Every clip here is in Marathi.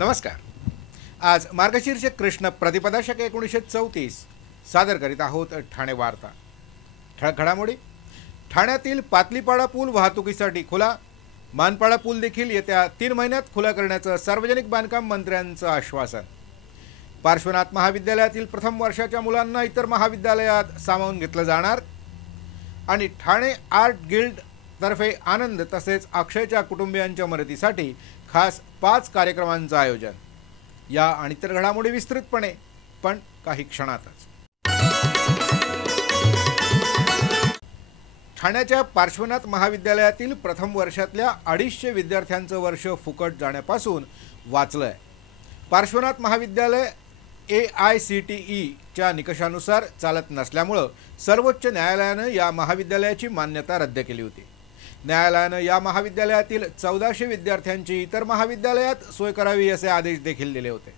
नमस्कार। आज मार्गशीर्ष कृष्ण प्रतिपदा शके 1934 सादर करीत आहोत ठाणे वार्ता। ठळक घडामोडी। ठाण्यातील पातलीपाडा पूल वाहतुकीसाठी खुला। मानपाडा पूल देखील येत्या 3 महिन्यात खुला करण्याचं सार्वजनिक बांधकाम मंत्र्यांचं आश्वासन। पार्श्वनाथ महाविद्यालयातील प्रथम वर्षाच्या मुलांना इतर महाविद्यालयात सामावून घेतलं जाणार। आणि ठाणे आर्ट गिल्ड तर्फे आनंद तसेच अक्षयच्या कुटुंबियांच्या मदतीसाठी खास 5 कार्यक्रमांचं आयोजन। या आणि इतर घडामोडी विस्तृतपणे पण काही क्षणातच। ठाण्याच्या पार्श्वनाथ महाविद्यालयातील प्रथम वर्षातल्या 250 विद्यार्थ्यांचं वर्ष फुकट जाण्यापासून वाचलंय। पार्श्वनाथ महाविद्यालय AICTE च्या निकषानुसार चालत नसल्यामुळे सर्वोच्च न्यायालयानं या महाविद्यालयाची मान्यता रद्द केली होती। न्यायालयानं या महाविद्यालयातील 1400 विद्यार्थ्यांची इतर महाविद्यालयात सोय करावी असे आदेश देखील दिले होते।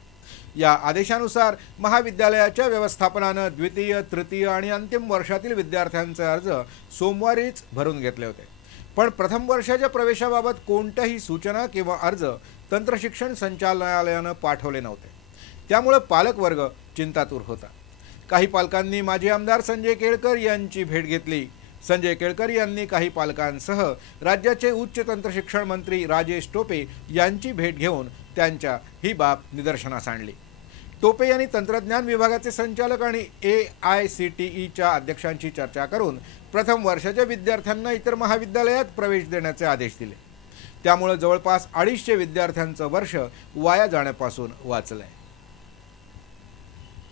या आदेशानुसार महाविद्यालयाच्या व्यवस्थापनानं द्वितीय, तृतीय आणि अंतिम वर्षातील विद्यार्थ्यांचे अर्ज सोमवारीच भरून घेतले होते। पण प्रथम वर्षाच्या प्रवेशाबाबत कोणत्याही सूचना किंवा अर्ज तंत्रशिक्षण संचालनालयानं पाठवले नव्हते। त्यामुळे पालक वर्ग चिंतातूर होता। काही पालकांनी माजी आमदार संजय केळकर यांची भेट घेतली। संजय केळकर यांनी काही पालकांसह राज्याचे उच्च तंत्रशिक्षण मंत्री राजेश टोपे यांची भेट घेऊन त्यांच्या ही बाब निदर्शनास आणली। टोपे यांनी तंत्रज्ञान विभागाचे संचालक आणि AICTE च्या अध्यक्षांशी चर्चा करून प्रथम वर्षाच्या विद्यार्थ्यांना इतर महाविद्यालयात प्रवेश देण्याचे आदेश दिले। त्यामुळे जवळपास 250 विद्यार्थ्यांचं वर्ष वाया जाण्यापासून वाचलंय।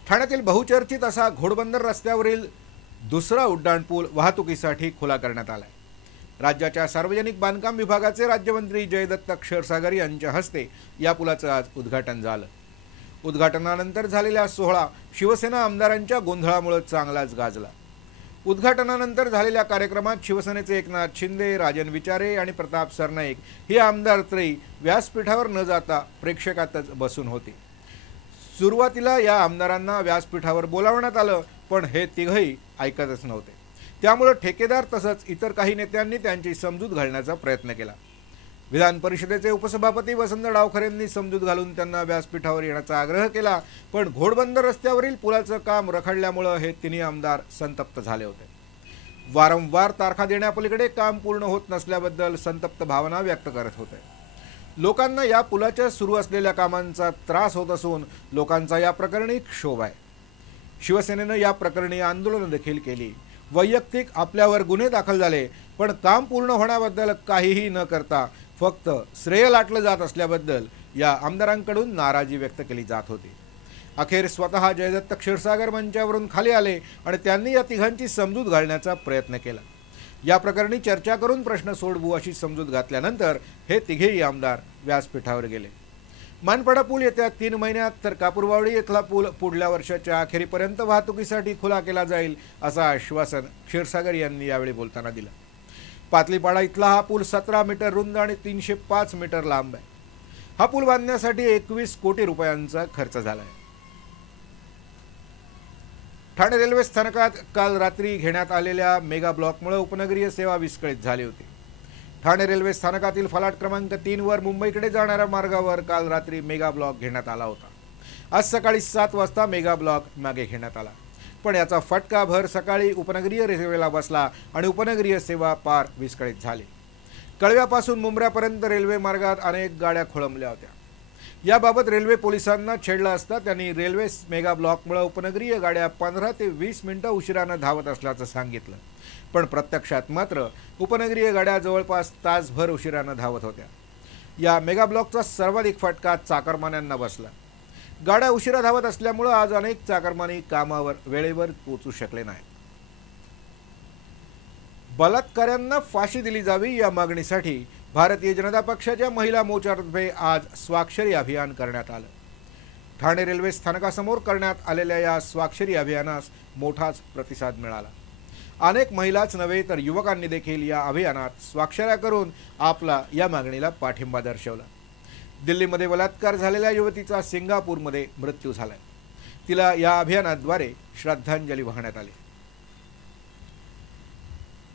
ठाण्यातील बहुचर्चित असा घोडबंदर रस्त्यावरील दुसरा उड्डाणपूल वाहतुकीसाठी खुला करण्यात आलाय। राज्याच्या सार्वजनिक बांधकाम विभागाचे राज्यमंत्री जयदत्त क्षीरसागर यांच्या हस्ते या पुलाचं आज उद्घाटन झालं। उद्घाटनानंतर झालेला सोहळा शिवसेना आमदारांच्या गोंधळामुळे चांगलाच गाजला। उद्घाटनानंतर झालेल्या कार्यक्रमात शिवसेनेचे एकनाथ शिंदे, राजन विचारे आणि प्रताप सरनाईक ही आमदार त्रयी व्यासपीठावर न जाता प्रेक्षकातच बसून होती। सुरुवातीला या आमदारांना व्यासपीठावर बोलावण्यात आलं, पण हे तिघही ऐकतच नव्हते। त्यामुळे ठेकेदार तसंच इतर काही नेत्यांनी त्यांची समजूत घालण्याचा प्रयत्न केला। विधान परिषदेचे उपसभापती वसंत डावखरेंनी समजूत घालून त्यांना व्यासपीठावर येण्याचा आग्रह केला, पण घोडबंदर रस्त्यावरील पुलाचं काम रखडल्यामुळे हे तिन्ही आमदार संतप्त झाले होते। वारंवार तारखा देण्यापलीकडे काम पूर्ण होत नसल्याबद्दल संतप्त भावना व्यक्त करत होते। लोकांना या पुलाच्या सुरू असलेल्या कामांचा त्रास होत असून लोकांचा या प्रकरणी क्षोभ आहे। शिवसेनेनं या प्रकरणी आंदोलन देखील केली। वैयक्तिक आपल्यावर गुन्हे दाखल झाले, पण काम पूर्ण होण्याबद्दल काहीही न करता फक्त श्रेय लाटलं जात असल्याबद्दल या आमदारांकडून नाराजी व्यक्त केली जात होती। अखेर स्वतः जयदत्त क्षीरसागर मंचावरून खाली आले आणि त्यांनी या तिघांची समजूत घालण्याचा प्रयत्न केला। या प्रकरणी चर्चा करून प्रश्न सोडवू अशी समजूत घातल्यानंतर हे तिघेही आमदार व्यासपीठावर गेले। मानपाडा पूल येत्या 3 महिन्यात तर कापूरवाडी इथला पूल पुढल्या वर्षाच्या अखेरीपर्यंत वाहतुकीसाठी खुला केला जाईल असं आश्वासन क्षीरसागर यांनी यावेळी बोलताना दिलं। पातलीपाडा इथला हा पूल 17 मीटर रुंद आणि 305 मीटर लांब आहे। हा पूल बांधण्यासाठी 21 कोटी रुपयांचा खर्च झाला आहे। ठाणे रेल्वे स्थानकात काल रात्री घेण्यात आलेल्या मेगा ब्लॉकमुळे उपनगरीय सेवा विस्कळीत झाली होती। ठाणे रेल्वे स्थानकातील फलाट क्रमांक 3 वर मुंबईकडे जाणाऱ्या मार्गावर काल रात्री मेगा ब्लॉक घेण्यात आला होता। आज सकाळी 7 वाजता मेगा ब्लॉक मागे घेण्यात आला, पण याचा फटका भर सकाळी उपनगरीय रेल्वेला बसला आणि उपनगरीय सेवा पार विस्कळीत झाली। कळव्यापासून मुंब्र्यापर्यंत रेल्वे मार्गात अनेक गाड्या खोळंबल्या होत्या। याबाबत रेल्वे पोलिसांना छेडलं असता त्यांनी रेल्वे मेगा ब्लॉकमुळे उपनगरीय गाड्या 15 ते 20 मिनिटं उशिरानं धावत असल्याचं सांगितलं, पण प्रत्यक्षात मात्र उपनगरीय गाड्या जवळपास तासभर उशिरानं धावत होत्या। या मेगा ब्लॉकचा सर्वाधिक फटका चाकरमान्यांना बसला। गाड्या उशिरा धावत असल्यामुळे आज अनेक चाकरमानी कामावर वेळेवर पोहोचू शकले नाहीत। बलात्काऱ्यांना फाशी दिली जावी या मागणीसाठी भारतीय जनता पक्षाच्या महिला मोर्चातर्फे आज स्वाक्षरी अभियान करण्यात आलं। ठाणे रेल्वे स्थानकासमोर करण्यात आलेल्या या स्वाक्षरी अभियानास मोठाच प्रतिसाद मिळाला। अनेक महिलाच नव्हे तर युवकांनी देखील या अभियानात स्वाक्षऱ्या करून आपला या मागणीला पाठिंबा दर्शवला। दिल्लीमध्ये बलात्कार झालेल्या युवतीचा सिंगापूरमध्ये मृत्यू झालाय। तिला या अभियानाद्वारे श्रद्धांजली वाहण्यात आली।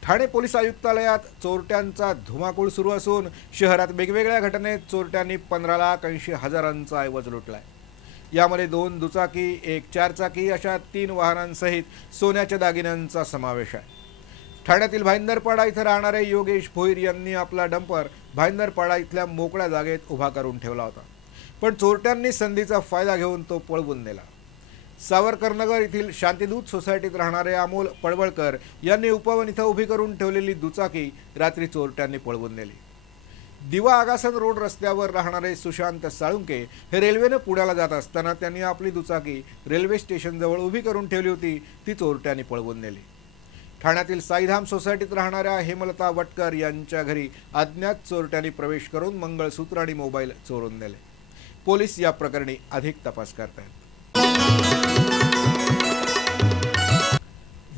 ठाणे पोलीस आयुक्तालयात चोरट्यांचा धुमाकूळ सुरू असून शहरात वेगवेगळ्या घटनेत चोरट्यांनी 15,80,000चा ऐवज लुटलाय। यामध्ये 2 दुचाकी, 1 चारचाकी अशा 3 वाहनांसहित सोन्याच्या दागिन्यांचा समावेश आहे। ठाण्यातील भाईंदरपाडा इथं राहणारे योगेश भोईर यांनी आपला डंपर भाईंदरपाडा इथल्या मोकळ्या जागेत उभा करून ठेवला होता, पण चोरट्यांनी संधीचा फायदा घेऊन तो पळवून नेला। सावरकरनगर येथील शांतिदूत सोसायटीत राहणारे अमोल पडवळकर यांनी उपवन इथं उभी करून ठेवलेली दुचाकी रात्री चोरट्यांनी पळवून नेली। दिवा आगासन रोड रस्त्यावर राहणारे सुशांत साळुंके हे रेल्वेने पुण्याला जात असताना त्यांनी आपली दुचाकी रेल्वे स्टेशनजवळ उभी करून ठेवली होती, ती चोरट्यांनी पळवून नेली। ठाण्यातील साईधाम सोसायटीत राहणाऱ्या हेमलता वटकर यांच्या घरी अज्ञात चोरट्यांनी प्रवेश करून मंगळसूत्र आणि मोबाईल चोरून नेले। पोलीस या प्रकरणी अधिक तपास करत आहेत।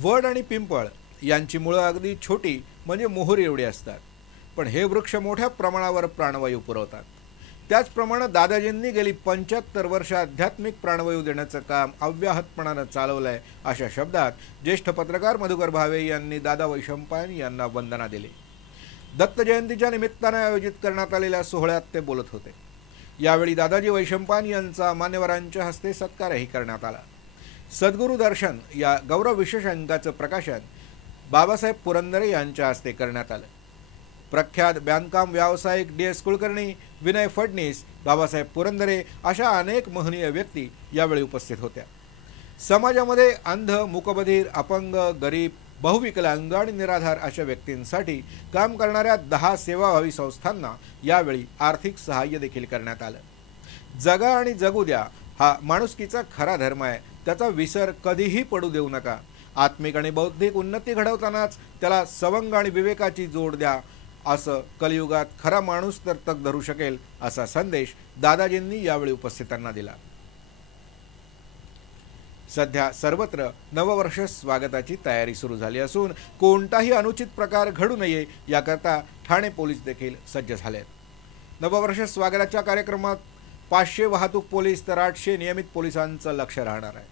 वड आणि पिंपळ यांची मुळं अगदी छोटी म्हणजे मोहरी एवढी असतात, पण हे वृक्ष मोठ्या प्रमाणावर प्राणवायू पुरवतात। त्याचप्रमाणे दादाजींनी गेली 75 वर्ष आध्यात्मिक प्राणवायू देण्याचं काम अव्याहतपणानं चालवलंय, अशा शब्दात ज्येष्ठ पत्रकार मधुकर भावे यांनी दादा वैशंपायन यांना वंदना दिली। दत्त जयंतीच्या निमित्ताने आयोजित करण्यात आलेल्या सोहळ्यात ते बोलत होते। यावेळी दादाजी वैशंपायन यांचा मान्यवरांच्या हस्ते सत्कारही करण्यात आला। सद्गुरू दर्शन या गौरव विशेष अंकाचं प्रकाशन बाबासाहेब पुरंदरे यांच्या हस्ते करण्यात आलं। प्रख्यात बांधकाम व्यावसायिक DS कुलकर्णी, विनय फडणीस, बाबासाहेब पुरंदरे अशा अनेक महनीय व्यक्ती यावेळी उपस्थित होत्या। समाजामध्ये अंध, मूकबधीर, अपंग, गरीब, बहुविकलांग आणि निराधार अशा व्यक्तींसाठी काम करणाऱ्या 10 सेवाभावी संस्थांना यावेळी आर्थिक सहाय्य देखील करण्यात आलं। जगा आणि जगू द्या हा माणुसकीचा खरा धर्म आहे, त्याचा विसर कधीही पडू देऊ नका। आत्मिक आणि बौद्धिक उन्नती घडवतानाच त्याला सवंग आणि विवेकाची जोड द्या, असं कलियुगात खरा माणूस तर तग धरू शकेल असा संदेश दादाजींनी यावेळी उपस्थितांना दिला। सध्या सर्वत्र नववर्ष स्वागताची तयारी सुरू झाली असून कोणताही अनुचित प्रकार घडू नये याकरता ठाणे पोलीस देखील सज्ज झाले आहेत। नववर्ष स्वागताच्या कार्यक्रमात 500 वाहतूक पोलीस तर 800 नियमित पोलिसांचं लक्ष राहणार आहे।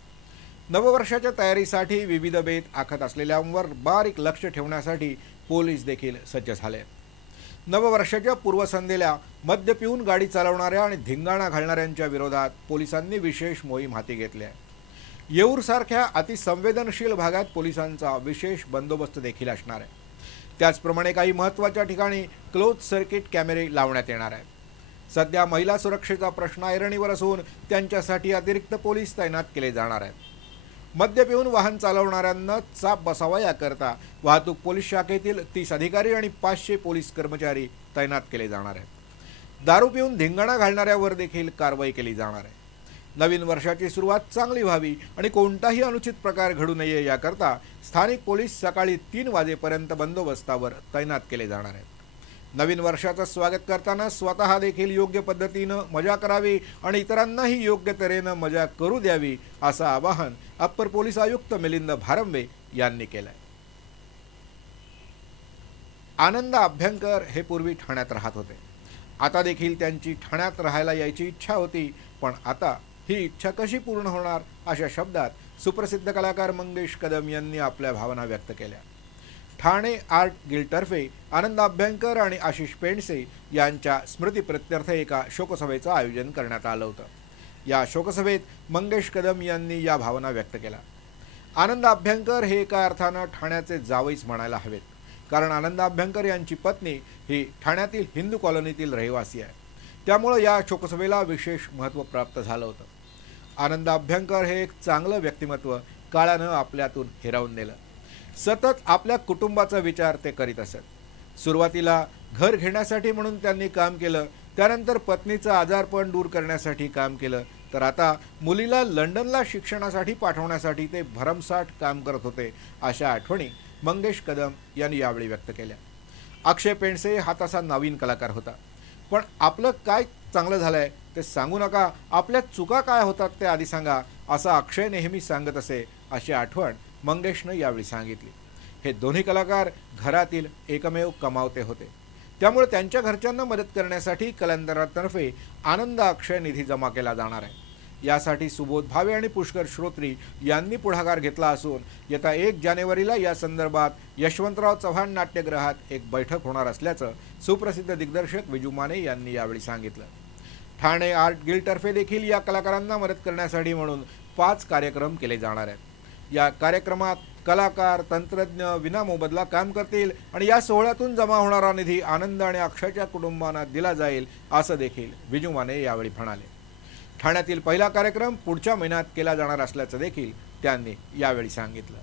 नववर्षाच्या तयारीसाठी विविध बेत आखत असलेल्यांवर बारीक लक्ष ठेवण्यासाठी पोलीस देखील सज्ज झाले आहेत। नववर्षाच्या पूर्वसंध्येला मद्य पिऊन गाडी चालवणाऱ्या आणि धिंगाणा घालणाऱ्यांच्या विरोधात पोलिसांनी विशेष मोहीम हाती घेतली आहे। येऊरसारख्या अतिसंवेदनशील भागात पोलिसांचा विशेष बंदोबस्त देखील असणार आहे। त्याचप्रमाणे काही महत्त्वाच्या ठिकाणी क्लोज सर्किट कॅमेरे लावण्यात येणार आहेत। सध्या महिला सुरक्षेचा प्रश्न ऐरणीवर असून त्यांच्यासाठी अतिरिक्त पोलीस तैनात केले जाणार आहेत। मद्य पिऊन वाहन चालवणाऱ्यांना चाप बसावा याकरता वाहतूक पोलीस शाखेतील 30 अधिकारी आणि 500 पोलीस कर्मचारी तैनात केले जाणार आहेत। दारू पिऊन धिंगाणा घालणाऱ्यावर देखील कारवाई केली जाणार आहे। नवीन वर्षाची सुरुवात चांगली व्हावी आणि कोणताही अनुचित प्रकार घडू नये याकरता स्थानिक पोलीस सकाळी 3 वाजेपर्यंत बंदोबस्तावर तैनात केले जाणार आहेत। नवीन वर्षाचं स्वागत करताना स्वतः देखील योग्य पद्धतीनं मजा करावी आणि इतरांनाही योग्य तऱ्हेनं मजा करू द्यावी असं आवाहन अप्पर पोलीस आयुक्त मिलिंद भारंबे यांनी केलंय। आनंद अभ्यंकर हे पूर्वी ठाण्यात राहत होते। आता देखील त्यांची ठाण्यात राहायला यायची इच्छा होती, पण आता ही इच्छा कशी पूर्ण होणार अशा शब्दात सुप्रसिद्ध कलाकार मंगेश कदम यांनी आपल्या भावना व्यक्त केल्या। ठाणे आर्ट गिल्डतर्फे आनंद अभ्यंकर आणि आशिष पेंडसे यांच्या स्मृतीप्रित्यर्थ एका शोकसभेचं आयोजन करण्यात आलं होतं। या शोकसभेत मंगेश कदम यांनी या भावना व्यक्त केल्या। आनंद अभ्यंकर हे एका अर्थानं ठाण्याचे जावईच म्हणायला हवेत, कारण आनंद अभ्यंकर यांची पत्नी ही ठाण्यातील हिंदू कॉलनीतील रहिवासी आहे। त्यामुळे या शोकसभेला विशेष महत्त्व प्राप्त झालं होतं। आनंद अभ्यंकर हे एक चांगलं व्यक्तिमत्व काळानं आपल्यातून हिरावून नेलं। सतत आपल्या कुटुंबाचा विचार ते करीत असत। सुरुवातीला घर घेण्यासाठी म्हणून त्यांनी काम केलं, त्यानंतर पत्नीचं आजारपण दूर करण्यासाठी काम केलं, तर आता मुलीला लंडनला शिक्षणासाठी पाठवण्यासाठी ते भरमसाठ काम करत होते। अशा आठवणी मंगेश कदम यांनी यावेळी व्यक्त केल्या। अक्षय पेंडसे हा तसा नवीन कलाकार होता, पण आपलं काय चांगलं झालंय ते सांगू नका, आपल्या चुका काय होतात ते आधी सांगा, असं अक्षय नेहमी सांगत असे, अशी आठवण मंगेशनं यावेळी सांगितली। हे दोन्ही कलाकार घरातील एकमेव कमावते होते, त्यामुळे त्यांच्या घरच्यांना मदत करण्यासाठी कलांतरातर्फे आनंद अक्षय निधी जमा केला जाणार आहे। यासाठी सुबोध भावे आणि पुष्कर श्रोत्री यांनी पुढाकार घेतला असून येत्या 1 जानेवारीला या संदर्भात यशवंतराव चव्हाण नाट्यगृहात एक बैठक होणार असल्याचं सुप्रसिद्ध दिग्दर्शक विजू माने यांनी यावेळी सांगितलं। ठाणे आर्ट गिल्डतर्फे देखील या कलाकारांना मदत करण्यासाठी म्हणून 5 कार्यक्रम केले जाणार आहेत। या कार्यक्रमात कलाकार तंत्रज्ञ विनामोबदला काम करतील आणि या सोहळ्यातून जमा होणारा निधी आनंद आणि अक्षयच्या कुटुंबांना दिला जाईल असं देखील विजू माने यावेळी म्हणाले। ठाण्यातील पहिला कार्यक्रम पुढच्या महिन्यात केला जाणार असल्याचं देखील त्यांनी यावेळी सांगितलं।